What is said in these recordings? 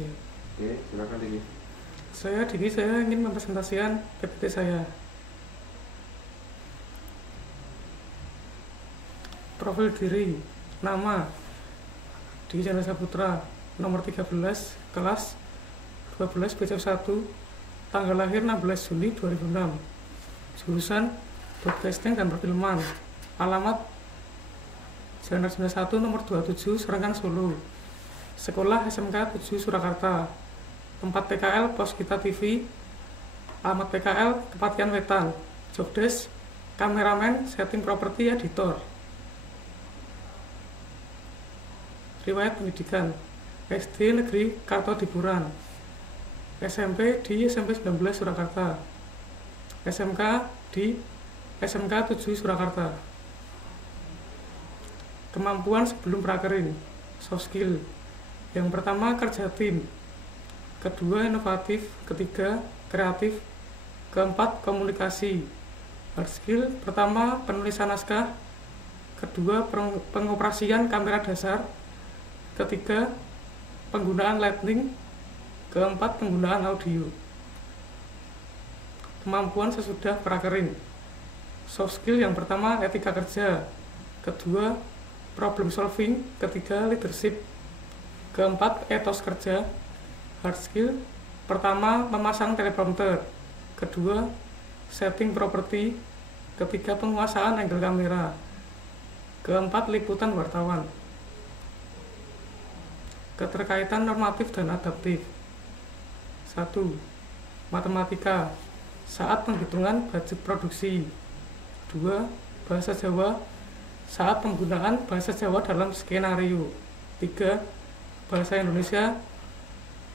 Ya. Oke, silakan Diki. Saya ingin mempresentasikan PPT saya. Profil diri, nama Diki Chandra Saputra, nomor 13, kelas 12 BC1, tanggal lahir 16 Juni 2006, jurusan broadcasting dan perfilman, alamat Jalan Rajana 1 nomor 27 Serenggan Solo, sekolah SMK 7 Surakarta, tempat PKL Pos Kita TV, alamat PKL Kepatihan Wetan, jobdesk kameramen, setting properti, editor. Riwayat pendidikan, SD Negeri Kartodipuran, SMP di SMP 19 Surakarta, SMK di SMK 7 Surakarta. Kemampuan sebelum prakerin, soft skill. Yang pertama, kerja tim. Kedua, inovatif. Ketiga, kreatif. Keempat, komunikasi. Hard skill pertama, penulisan naskah. Kedua, pengoperasian kamera dasar. Ketiga, penggunaan lighting. Keempat, penggunaan audio. Kemampuan sesudah prakerin. Soft skill yang pertama, etika kerja. Kedua, problem solving. Ketiga, leadership. Keempat, etos kerja. Hard skill pertama, memasang teleprompter. Kedua, setting properti. Ketiga, penguasaan angle kamera. Keempat, liputan wartawan. Keterkaitan normatif dan adaptif. 1. Matematika saat penghitungan budget produksi. 2. Bahasa Jawa saat penggunaan bahasa Jawa dalam skenario. 3. Bahasa Indonesia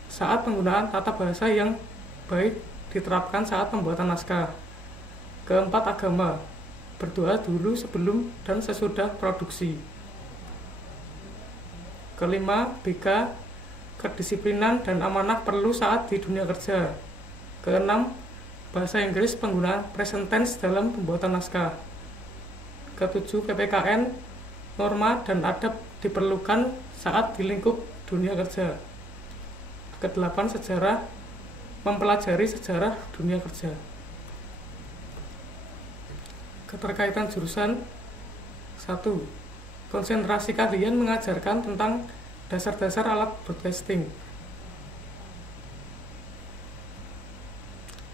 saat penggunaan tata bahasa yang baik diterapkan saat pembuatan naskah. Keempat, agama, berdoa dulu sebelum dan sesudah produksi. Kelima, BK, kedisiplinan dan amanah perlu saat di dunia kerja. Keenam, bahasa Inggris penggunaan present tense dalam pembuatan naskah. Ketujuh, PPKN, norma dan adab diperlukan saat di lingkup dunia kerja. Kedelapan, sejarah, mempelajari sejarah dunia kerja. Keterkaitan jurusan. 1. Konsentrasi kalian mengajarkan tentang dasar-dasar alat broadcasting.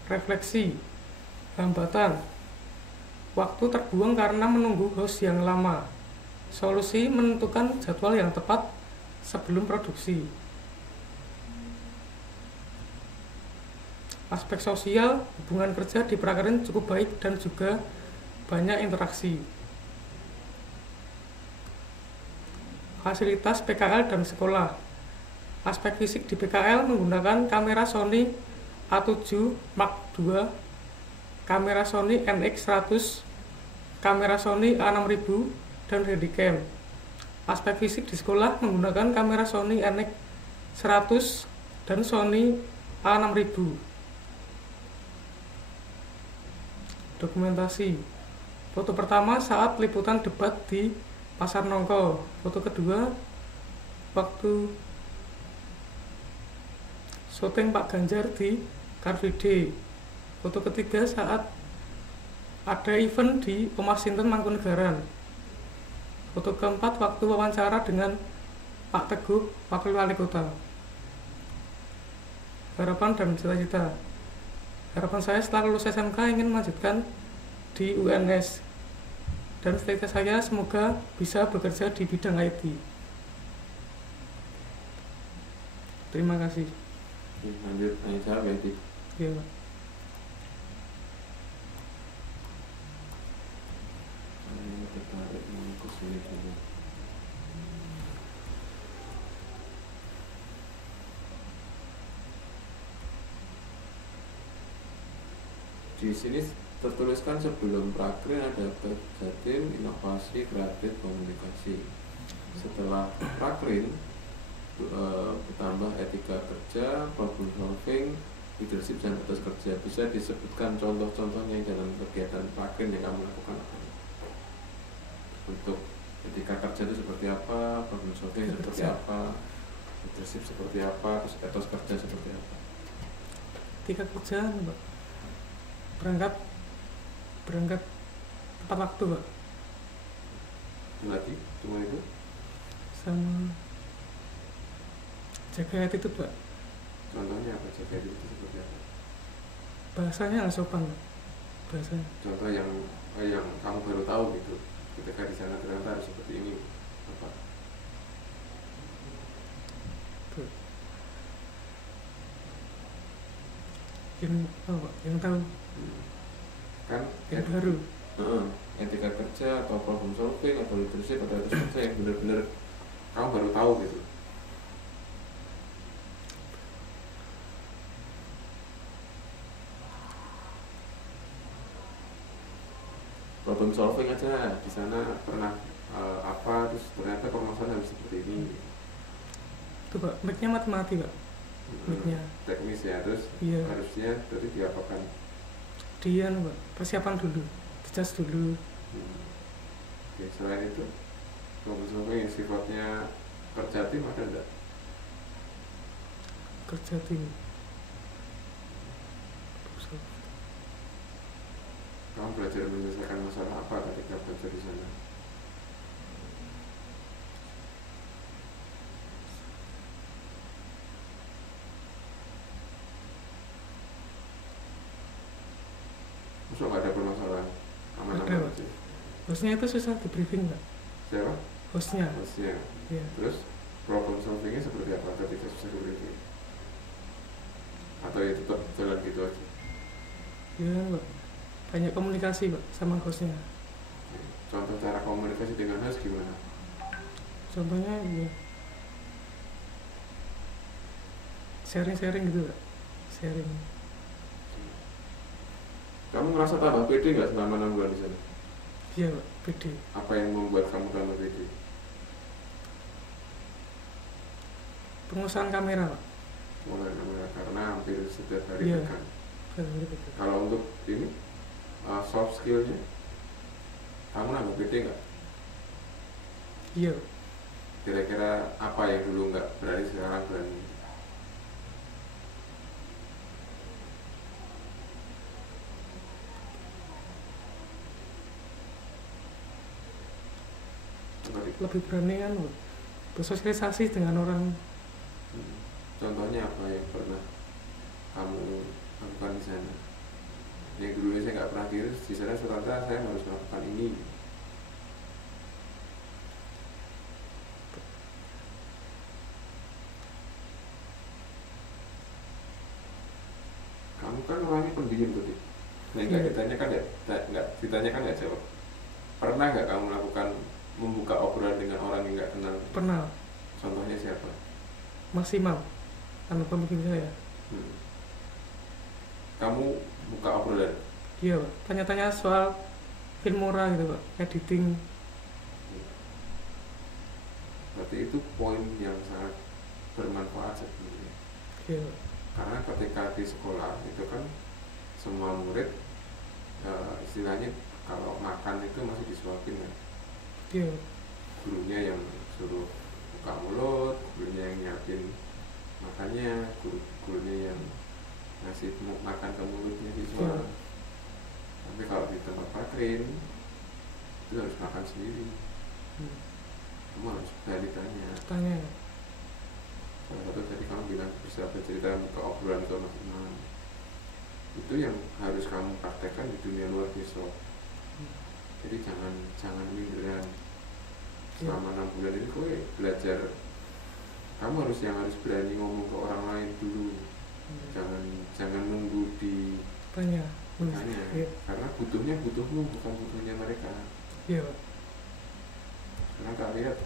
Refleksi. Hambatan. Waktu terbuang karena menunggu host yang lama. Solusi, menentukan jadwal yang tepat sebelum produksi. Aspek sosial, hubungan kerja di prakerin cukup baik dan juga banyak interaksi. Fasilitas PKL dan sekolah. Aspek fisik di PKL menggunakan kamera Sony A7 Mark II, kamera Sony NX100, kamera Sony A6000, dan handycam. Aspek fisik di sekolah menggunakan kamera Sony NX100 dan Sony A6000. Dokumentasi. Foto pertama saat liputan debat di Pasar Nongko. Foto kedua waktu syuting Pak Ganjar di Car Free Day. Foto ketiga saat ada event di Omasinten Mangkunegaran. Foto keempat waktu wawancara dengan Pak Teguh, Wakil Wali Kota. Harapan dan cita-cita. Harapan saya setelah lulus SMK ingin melanjutkan di UNS. Dan cita-cita saya semoga bisa bekerja di bidang IT. Terima kasih. Lanjut, tanya jawab ya, Dik. Iya, Pak. Saya tertarik mau ke sini dulu. Di sini tertuliskan sebelum prakerin ada kerja tim, inovasi, kreatif, komunikasi. Setelah prakerin ditambah etika kerja, problem solving, leadership dan etos kerja. Bisa disebutkan contoh-contohnya dalam kegiatan prakerin yang kamu lakukan apa? Untuk etika kerja itu seperti apa, problem solving seperti apa? leadership seperti apa, terus etos kerja seperti apa. Etika kerja Pak, berangkat tepat waktu Pak, Lagi cuma itu. sama jaga attitude Pak. Contohnya apa, jaga itu seperti apa? Bahasanya nggak sopan Pak, bahasanya. Contoh yang kamu baru tahu gitu, ketika di sana ternyata harus seperti ini, apa? Tuh. Yang tahu Kan yang baru. etika kerja atau problem solving atau leadership atau etos kerja yang benar-benar kamu baru tahu gitu. Problem solving aja di sana pernah apa, terus ternyata permasalahan harus seperti ini. Tuh Pak, mic-nya mati Pak, mic-nya. Teknis ya, terus Iya. harusnya tadi diapakan? Dia Pak, persiapan dulu, dicas dulu. Oke, selain itu problem solving yang sifatnya kerja tim ada enggak? Kerja tim. Kamu belajar menyelesaikan masalah apa ketika belajar di sana? Masuk nggak ada permasalahan? Aman-aman Ada, Pak. aja. Hostnya itu susah di briefing Pak, Siapa? hostnya. Masnya. Iya. Terus problem solvingnya seperti apa ketika susah di briefing? Atau ya tetap jalan gitu aja? Iya Pak, banyak komunikasi Pak sama hostnya. Contoh cara komunikasi dengan host gimana? Contohnya ya sharing gitu Pak, sharing. Kamu ngerasa tambah pede nggak selama 6 bulan di sana? Iya Pak, pede. Apa yang membuat kamu tambah pede? Pengusahaan kamera Pak. Mulai karena hampir setiap hari Iya. pegang. Pede. Kalau untuk ini soft skillnya, kamu nambah pede nggak? Iya. Kira-kira apa yang dulu nggak berani sekarang berani? Lebih berani kan Pak, bersosialisasi dengan orang. Contohnya apa yang pernah kamu lakukan di sana? Yang dulunya saya nggak pernah kira, di sana ternyata saya harus melakukan ini. Kamu kan orangnya pendiam tuh, nah nggak Iya. ditanyakan ya, nggak ditanyakan nggak jawab. Pernah nggak kamu melakukan membuka obrolan dengan orang yang nggak kenal? Pernah, Contohnya siapa? maksimal anu pemimpin saya. Kamu buka obrolan? Iya Pak, tanya-tanya soal Filmora gitu Pak, editing. Berarti itu poin yang sangat bermanfaat sebenarnya. Iya Pak. Karena ketika di sekolah itu kan semua murid istilahnya kalau makan itu masih disuapin kan. Iya. Gurunya yang suruh buka mulut, gurunya yang nyiapin makannya, gurunya yang ngasih makan ke mulutnya siswa. Iya. Tapi kalau di tempat Pakrin itu harus makan sendiri. Kamu harus berani tanya. Tanya. Salah satu tadi kamu bilang bisa bercerita ke obrolan ke teman-teman. Itu yang harus kamu praktekkan di dunia luar besok. Jadi jangan minderan. Selama 6 bulan ini kowe belajar, kamu harus berani ngomong ke orang lain dulu. Jangan nunggu di Tanya. tanya, Iya. karena butuhnya butuhmu bukan butuhnya mereka. Iya Pak. Karena kak lihat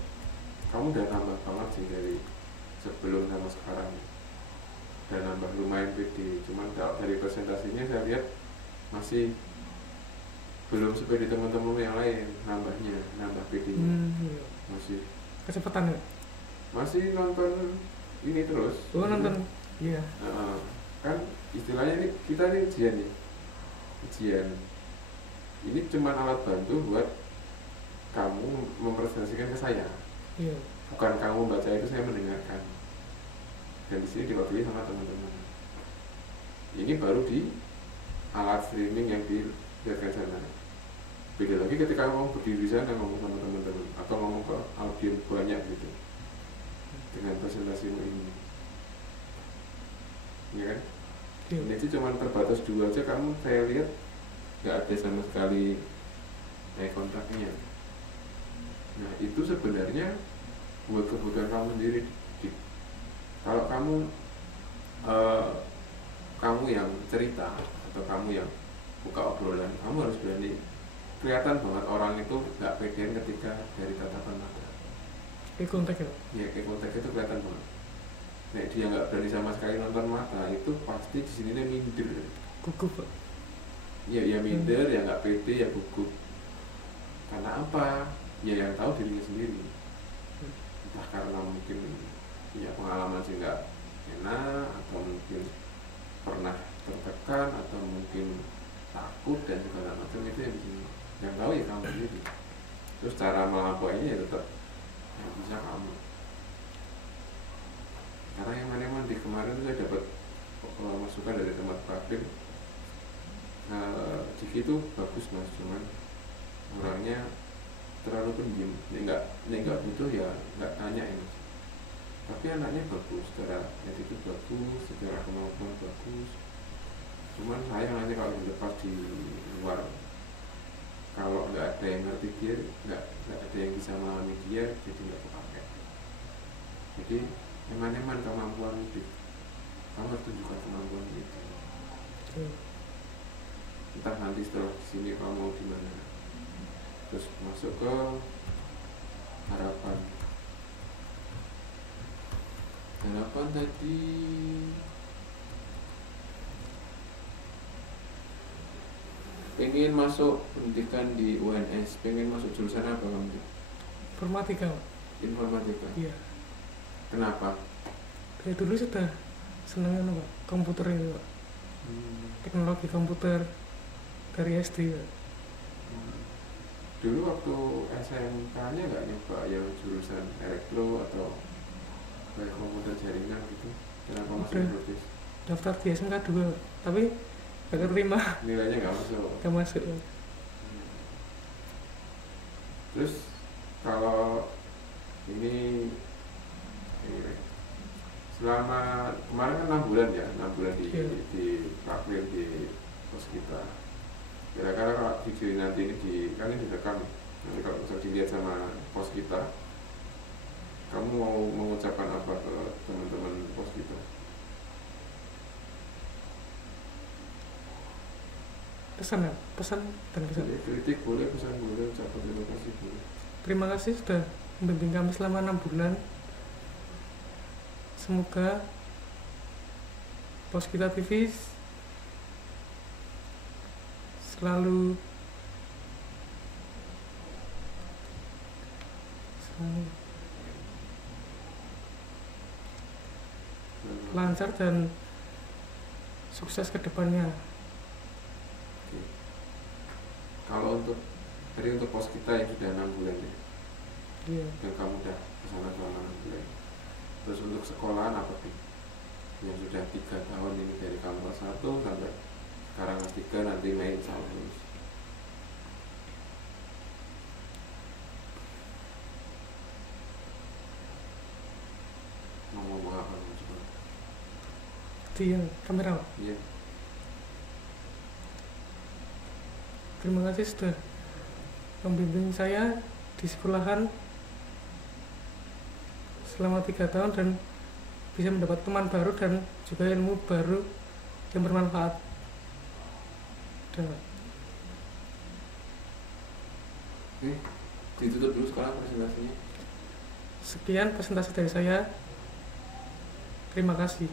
kamu udah nambah banget sih dari sebelum sama sekarang, udah nambah lumayan pede. Cuman kalau dari presentasinya saya lihat masih belum seperti teman-teman yang lain, nambah pedenya. Iya. Masih Kecepatan ya. masih nonton ini terus. Oh nonton. Iya. Kan istilahnya ini kita ini ujian. Ini cuma alat bantu buat kamu mempresentasikan ke saya. Iya. Bukan kamu membaca itu saya mendengarkan. dan di sini diwakili sama teman-teman. Ini baru di alat streaming yang dilihatkan sana. Beda lagi ketika ngomong berdiri sana, ngomong sama teman-teman atau ngomong ke audiens banyak gitu dengan presentasimu ini, ya kan? Ini sih cuma terbatas dua aja, kamu saya lihat nggak ada sama sekali kontaknya. Nah itu sebenarnya buat kebutuhan kamu sendiri. Kalau kamu yang cerita atau kamu yang buka obrolan, kamu harus berani. Kelihatan banget orang itu nggak pedean ketika dari tatapan mata. Kontak ya? Ya, kontak itu kelihatan banget. Nah dia nggak berani sama sekali nonton mata, itu pasti di sini dia minder. Gugup Pak? Ya minder, ya nggak pede, ya gugup. Karena apa? Ya yang tahu dirinya sendiri. Entah karena mungkin ya pengalaman sih nggak enak, atau mungkin pernah tertekan, atau mungkin takut dan segala macam, itu yang di sini. Yang tahu ya kamu sendiri. Terus cara melampauinya ya tetap yang bisa kamu. Karena yang mana di kemarin saya dapat masukan dari tempat praktik. Civi itu bagus mas, cuman orangnya terlalu pendiam. Ini nggak butuh ya nggak tanya ya mas. Tapi anaknya bagus, secara attitude bagus, secara kemampuan bagus. Cuman sayang nanti kalau dilepas di luar, kalau nggak ada yang ngerti dia, nggak ada yang bisa memahami dia, jadi nggak kepake. Jadi eman-eman kemampuan itu, kamu harus tunjukkan kemampuan itu. Entah nanti setelah di sini kamu mau gimana. Terus masuk ke harapan. Harapan tadi pengen masuk pendidikan di UNS, pengen masuk jurusan apa kamu? Informatika Pak? Informatika? Iya. Kenapa? Dari dulu sudah senangnya Pak, komputer itu Pak. Teknologi komputer dari SD Pak. Dulu waktu SMK-nya nggak nyoba yang jurusan elektro atau kayak komputer jaringan gitu? Kenapa masih protes? Daftar di SMK 2 Pak, tapi gak keterima. Nilainya nggak masuk? Gak masuk. Terus kalau ini selama kemarin kan 6 bulan ya, 6 bulan di Praklir di pos kita. Kira-kira kalau video nanti ini kan ini direkam, nanti kalau bisa dilihat sama pos kita, kamu mau mengucapkan apa ke teman-teman pos kita? Pesan ya? Pesan dan pesan. Kritik boleh, pesan boleh, ucapan terima kasih boleh. Terima kasih sudah membimbing kami selama 6 bulan. Semoga Pos Kita TV selalu lancar dan sukses ke depannya. Kalau untuk pos kita yang sudah 6 bulan ya, dan kamu udah kesana selama 6 bulan. Terus untuk sekolahan apa sih? Yang sudah 3 tahun ini dari kamu kelas 1 sampai sekarang kelas 3, nanti main sama lulus. Mau ngomong apa kamu coba? Di kamera. Iya. Terima kasih sudah membimbing saya di sekolahan selama 3 tahun dan bisa mendapat teman baru dan juga ilmu baru yang bermanfaat. Oke, ditutup dulu sekarang presentasinya. Sekian presentasi dari saya. Terima kasih.